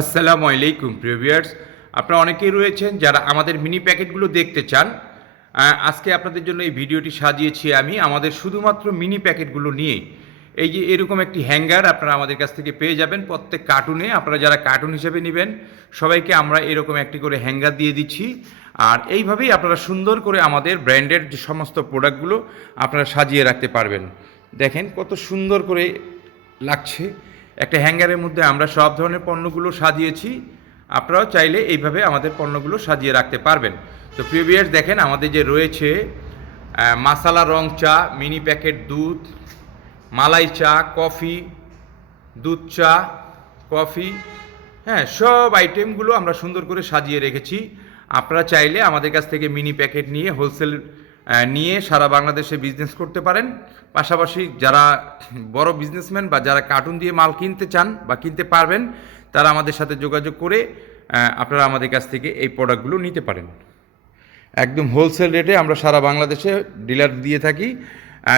আসসালামু আলাইকুম প্রিয় ভিউয়ার্স, আপনারা অনেকেই রয়েছেন যারা আমাদের মিনি প্যাকেটগুলো দেখতে চান। আজকে আপনাদের জন্য এই ভিডিওটি সাজিয়েছি আমি আমাদের শুধুমাত্র মিনি প্যাকেটগুলো নিয়ে। এই যে এরকম একটি হ্যাঙ্গার আপনারা আমাদের কাছ থেকে পেয়ে যাবেন প্রত্যেক কার্টুনে। আপনারা যারা কার্টুন হিসেবে নেবেন সবাইকে আমরা এরকম একটি করে হ্যাঙ্গার দিয়ে দিচ্ছি। আর এইভাবেই আপনারা সুন্দর করে আমাদের ব্র্যান্ডের যে সমস্ত প্রোডাক্টগুলো আপনারা সাজিয়ে রাখতে পারবেন। দেখেন কত সুন্দর করে লাগছে। একটা হ্যাঙ্গারের মধ্যে আমরা সব ধরনের পণ্যগুলো সাজিয়েছি। আপনারাও চাইলে এইভাবে আমাদের পণ্যগুলো সাজিয়ে রাখতে পারবেন। তো প্রিয় ভিউয়ার্স, দেখেন আমাদের যে রয়েছে মাসালা রং চা, মিনি প্যাকেট দুধ, মালাই চা, কফি, দুধ চা, কফি, হ্যাঁ, সব আইটেমগুলো আমরা সুন্দর করে সাজিয়ে রেখেছি। আপনারা চাইলে আমাদের কাছ থেকে মিনি প্যাকেট নিয়ে হোলসেল নিয়ে সারা বাংলাদেশে বিজনেস করতে পারেন। পাশাপাশি যারা বড় বিজনেসম্যান বা যারা কার্টুন দিয়ে মাল কিনতে চান বা কিনতে পারবেন, তারা আমাদের সাথে যোগাযোগ করে আপনারা আমাদের কাছ থেকে এই প্রোডাক্টগুলো নিতে পারেন। একদম হোলসেল রেটে আমরা সারা বাংলাদেশে ডিলার দিয়ে থাকি।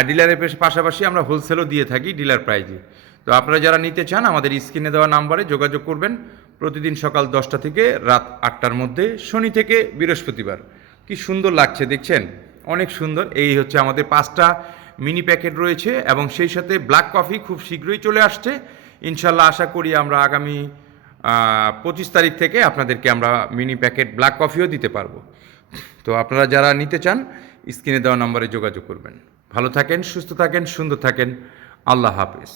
ডিলারের পাশাপাশি আমরা হোলসেলও দিয়ে থাকি ডিলার প্রাইজে। তো আপনারা যারা নিতে চান আমাদের স্ক্রিনে দেওয়া নাম্বারে যোগাযোগ করবেন। প্রতিদিন সকাল 10টা থেকে রাত 8টার মধ্যে, শনি থেকে বৃহস্পতিবার। কি সুন্দর লাগছে দেখছেন, অনেক সুন্দর। এই হচ্ছে আমাদের 5টা মিনি প্যাকেট রয়েছে এবং সেই সাথে ব্ল্যাক কফি খুব শীঘ্রই চলে আসছে। ইনশাল্লাহ আশা করি আমরা আগামী 25 তারিখ থেকে আপনাদেরকে আমরা মিনি প্যাকেট ব্ল্যাক কফিও দিতে পারবো। তো আপনারা যারা নিতে চান স্ক্রিনে দেওয়া নম্বরে যোগাযোগ করবেন। ভালো থাকেন, সুস্থ থাকেন, সুন্দর থাকেন। আল্লাহ হাফেজ।